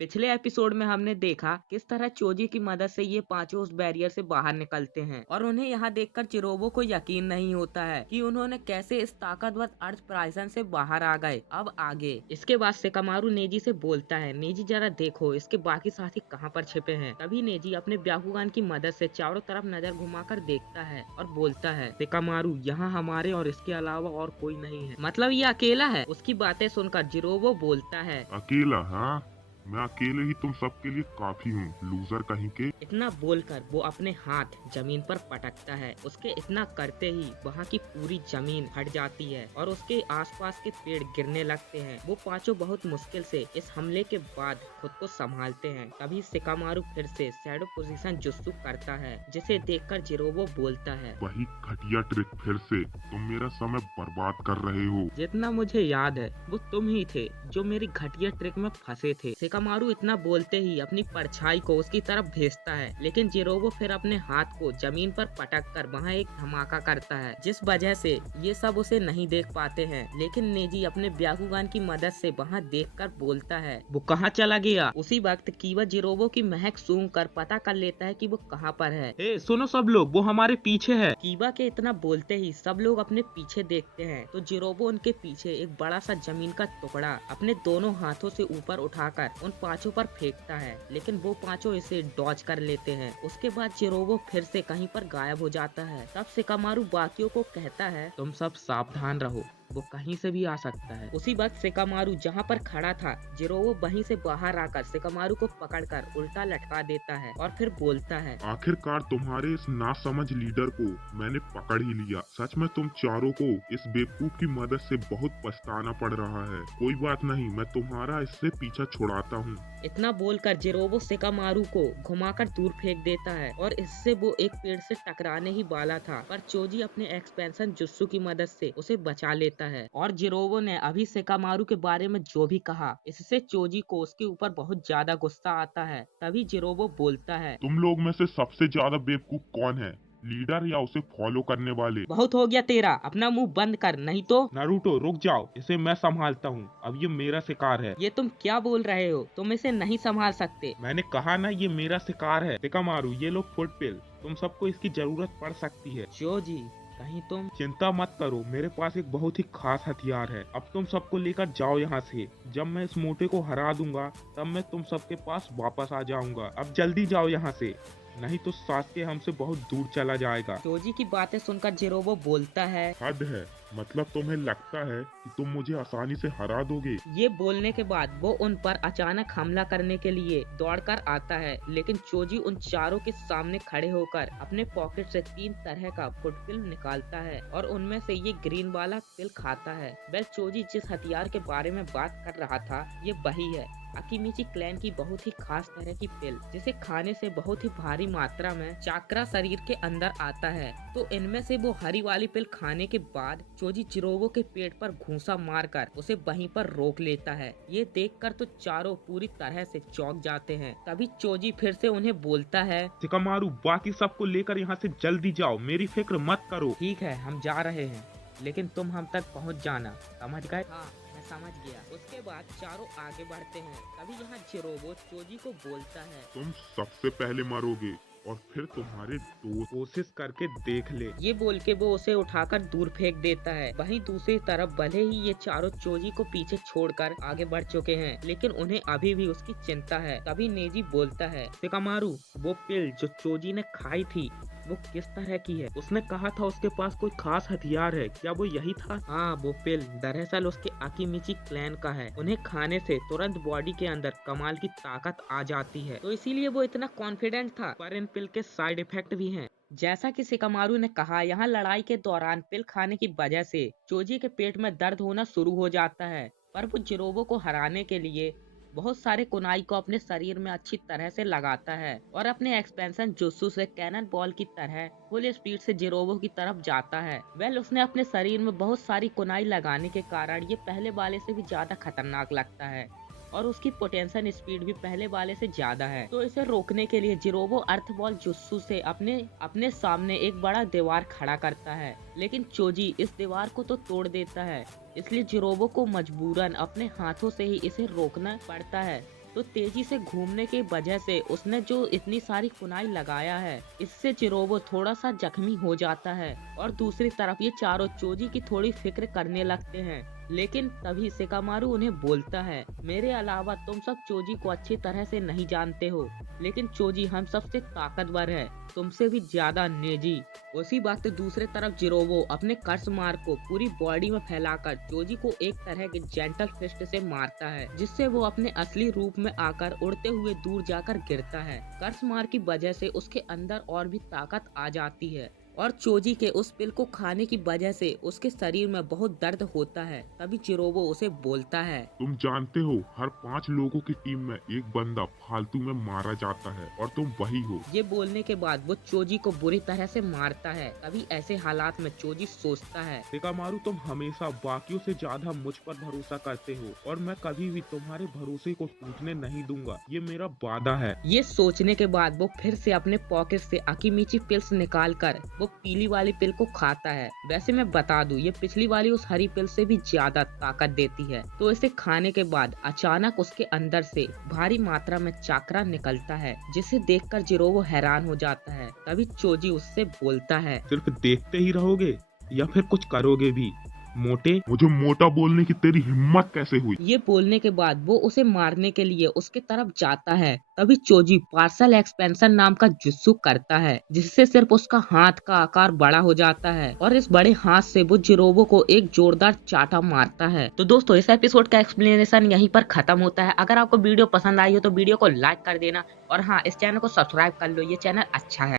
पिछले एपिसोड में हमने देखा किस तरह चोजी की मदद से ये पांचों उस बैरियर से बाहर निकलते हैं और उन्हें यहाँ देखकर चिरोबो को यकीन नहीं होता है कि उन्होंने कैसे इस ताकतवर अर्थ प्राइजन से बाहर आ गए। अब आगे इसके बाद सेकामारू नेजी से बोलता है, नेजी जरा देखो इसके बाकी साथी कहाँ पर छिपे हैं। तभी नेजी अपने ब्याकुगान की मदद से चारों तरफ नजर घुमाकर देखता है और बोलता है, सेकामारू यहाँ हमारे और इसके अलावा और कोई नहीं है, मतलब ये अकेला है। उसकी बातें सुनकर जिरोबो बोलता है, अकेला? हाँ, मैं अकेले ही तुम सबके लिए काफी हूँ, लूजर कहीं के। इतना बोलकर वो अपने हाथ जमीन पर पटकता है। उसके इतना करते ही वहाँ की पूरी जमीन हट जाती है और उसके आसपास के पेड़ गिरने लगते हैं। वो पांचों बहुत मुश्किल से इस हमले के बाद खुद को संभालते हैं। तभी सेकामारू फिर से शैडो पोजीशन जुत्सु करता है, जिसे देखकर जिरोबो बोलता है, वही घटिया ट्रिक फिर से, तुम मेरा समय बर्बाद कर रहे हो। जितना मुझे याद है वो तुम ही थे जो मेरी घटिया ट्रिक में फंसे थे। सेकामारू इतना बोलते ही अपनी परछाई को उसकी तरफ भेजता है, लेकिन जिरोबो फिर अपने हाथ को जमीन पर पटक कर वहाँ एक धमाका करता है, जिस वजह से ये सब उसे नहीं देख पाते हैं। लेकिन नेजी अपने ब्याकुगान की मदद से वहाँ देखकर बोलता है, वो कहाँ चला गया। उसी वक्त कीवा जिरोबो की महक सूंघ कर पता कर लेता है कि वो कहाँ पर है। ए, सुनो सब लोग, वो हमारे पीछे है। कीवा के इतना बोलते ही सब लोग अपने पीछे देखते हैं तो जिरोबो उनके पीछे एक बड़ा सा जमीन का टुकड़ा अपने दोनों हाथों से ऊपर उठाकर उन पांचों पर फेंकता है, लेकिन वो पांचों इसे डॉज कर लेते हैं। उसके बाद जिरोबो फिर से कहीं पर गायब हो जाता है। तब सेकामारू बाकियों को कहता है, तुम सब सावधान रहो, वो कहीं से भी आ सकता है। उसी वक्त सेकामारू जहाँ पर खड़ा था, जिरोबो वहीं से बाहर आकर सेकामारू को पकड़कर उल्टा लटका देता है और फिर बोलता है, आखिरकार तुम्हारे इस नासमझ लीडर को मैंने पकड़ ही लिया। सच में तुम चारों को इस बेवकूफ की मदद से बहुत पछताना पड़ रहा है। कोई बात नहीं, मैं तुम्हारा इससे पीछा छुड़ाता हूँ। इतना बोलकर जिरोबो सेकामारू को घुमाकर दूर फेंक देता है और इससे वो एक पेड़ से टकराने ही वाला था, पर चोजी अपने एक्सपेंशन जुत्सु की मदद से उसे बचा लेता है। और जिरोबो ने अभी सेकामारू के बारे में जो भी कहा, इससे चोजी को उसके ऊपर बहुत ज्यादा गुस्सा आता है। तभी जिरोबो बोलता है, तुम लोग में से सबसे ज्यादा बेवकूफ कौन है, लीडर या उसे फॉलो करने वाले? बहुत हो गया तेरा, अपना मुंह बंद कर, नहीं तो। नारुतो रुक जाओ, इसे मैं संभालता हूँ, अब ये मेरा शिकार है। ये तुम क्या बोल रहे हो, तुम इसे नहीं संभाल सकते। मैंने कहा ना, ये मेरा शिकार है। सेकामारू, ये लो फुट पिल, तुम सबको इसकी जरूरत पड़ सकती है। चोजी कहीं तुम। चिंता मत करो, मेरे पास एक बहुत ही खास हथियार है। अब तुम सबको लेकर जाओ यहाँ से। जब मैं इस मोटे को हरा दूंगा तब मैं तुम सबके पास वापस आ जाऊंगा। अब जल्दी जाओ यहाँ से, नहीं तो सास्के हमसे बहुत दूर चला जाएगा। चोजी की बातें सुनकर जिरोबो बोलता है, हद है, मतलब तुम्हें लगता है कि तुम मुझे आसानी से हरा दोगे? ये बोलने के बाद वो उन पर अचानक हमला करने के लिए दौड़कर आता है, लेकिन चोजी उन चारों के सामने खड़े होकर अपने पॉकेट से 3 तरह का फुट पिल निकालता है और उनमें से ये ग्रीन वाला पिल खाता है। वह चोजी जिस हथियार के बारे में बात कर रहा था, ये वही है, अकीमिची क्लैन की बहुत ही खास तरह की पिल, जिसे खाने से बहुत ही भारी मात्रा में चाक्रा शरीर के अंदर आता है। तो इनमें से वो हरी वाली पिल खाने के बाद चोजी जिरोबो के पेट पर घूंसा मारकर उसे वहीं पर रोक लेता है। ये देखकर तो चारों पूरी तरह से चौंक जाते हैं। तभी चोजी फिर से उन्हें बोलता है, सेकामारू, बाकी सबको लेकर यहाँ से जल्दी जाओ, मेरी फिक्र मत करो। ठीक है, हम जा रहे हैं, लेकिन तुम हम तक पहुँच जाना, समझ गए? हाँ, मैं समझ गया। उसके बाद चारों आगे बढ़ते हैं। तभी यहाँ जिरोबो चोजी को बोलता है, तुम सबसे पहले मरोगे और फिर तुम्हारे दोस्त। कोशिश करके देख ले। ये बोल के वो उसे उठाकर दूर फेंक देता है। वहीं दूसरी तरफ भले ही ये चारों चोजी को पीछे छोड़कर आगे बढ़ चुके हैं, लेकिन उन्हें अभी भी उसकी चिंता है। तभी नेजी बोलता है, सेकामारू, वो पिल जो चोजी ने खाई थी वो किस तरह की है? उसने कहा था उसके पास कोई खास हथियार है, क्या वो यही था? हाँ, वो पिल दरअसल उसके अकीमिची क्लैन का है। उन्हें खाने से तुरंत बॉडी के अंदर कमाल की ताकत आ जाती है, तो इसीलिए वो इतना कॉन्फिडेंट था। पर इन पिल के साइड इफेक्ट भी हैं। जैसा कि सेकामारू ने कहा, यहाँ लड़ाई के दौरान पिल खाने की वजह से चोजी के पेट में दर्द होना शुरू हो जाता है, पर वो जिरोबो को हराने के लिए बहुत सारे कुनाई को अपने शरीर में अच्छी तरह से लगाता है और अपने एक्सपेंशन जुत्सु से कैनन बॉल की तरह फुल स्पीड से जिरोबो की तरफ जाता है। उसने अपने शरीर में बहुत सारी कुनाई लगाने के कारण ये पहले वाले से भी ज्यादा खतरनाक लगता है और उसकी पोटेंशियल स्पीड भी पहले वाले से ज्यादा है। तो इसे रोकने के लिए जिरोबो अर्थ बॉल जुत्सु से अपने सामने एक बड़ा दीवार खड़ा करता है, लेकिन चोजी इस दीवार को तो तोड़ देता है। इसलिए जिरोबो को मजबूरन अपने हाथों से ही इसे रोकना पड़ता है। तो तेजी से घूमने की वजह से उसने जो इतनी सारी कुनाई लगाया है, इससे चिरोबो थोड़ा सा जख्मी हो जाता है और दूसरी तरफ ये चारों चोजी की थोड़ी फिक्र करने लगते हैं। लेकिन तभी शिकामारु उन्हें बोलता है, मेरे अलावा तुम सब चोजी को अच्छी तरह से नहीं जानते हो, लेकिन चोजी हम सबसे ताकतवर है, तुमसे भी ज्यादा नेजी। उसी बात दूसरे तरफ जिरोबो अपने कर्स मार को पूरी बॉडी में फैलाकर चोजी को एक तरह के जेंटल फिस्ट से मारता है, जिससे वो अपने असली रूप में आकर उड़ते हुए दूर जाकर गिरता है। कर्स मार की वजह से उसके अंदर और भी ताकत आ जाती है और चोजी के उस पिल को खाने की वजह से उसके शरीर में बहुत दर्द होता है। तभी चिरोबो उसे बोलता है, तुम जानते हो हर 5 लोगों की टीम में एक बंदा फालतू में मारा जाता है और तुम वही हो। ये बोलने के बाद वो चोजी को बुरी तरह से मारता है। तभी ऐसे हालात में चोजी सोचता है, शिकामारु तुम हमेशा बाकियों से ज्यादा मुझ पर भरोसा करते हो और मैं कभी भी तुम्हारे भरोसे को टूटने नहीं दूंगा, ये मेरा वादा है। ये सोचने के बाद वो फिर से अपने पॉकेट से अकीमीची पिल्स निकाल कर वो पीली वाली पिल को खाता है। वैसे मैं बता दूं, ये पिछली वाली उस हरी पिल से भी ज्यादा ताकत देती है। तो इसे खाने के बाद अचानक उसके अंदर से भारी मात्रा में चाकरा निकलता है, जिसे देखकर जिरोबो हैरान हो जाता है। तभी चोजी उससे बोलता है, सिर्फ देखते ही रहोगे या फिर कुछ करोगे भी मोटे? मुझे मोटा बोलने की तेरी हिम्मत कैसे हुई? ये बोलने के बाद वो उसे मारने के लिए उसके तरफ जाता है। तभी चोजी पार्सल एक्सपेंशन नाम का जुत्सु करता है, जिससे सिर्फ उसका हाथ का आकार बड़ा हो जाता है और इस बड़े हाथ से वो जिरोबो को एक जोरदार चाटा मारता है। तो दोस्तों, इस एपिसोड का एक्सप्लेनेशन यहीं पर खत्म होता है। अगर आपको वीडियो पसंद आई हो तो वीडियो को लाइक कर देना और हाँ, इस चैनल को सब्सक्राइब कर लो, ये चैनल अच्छा है।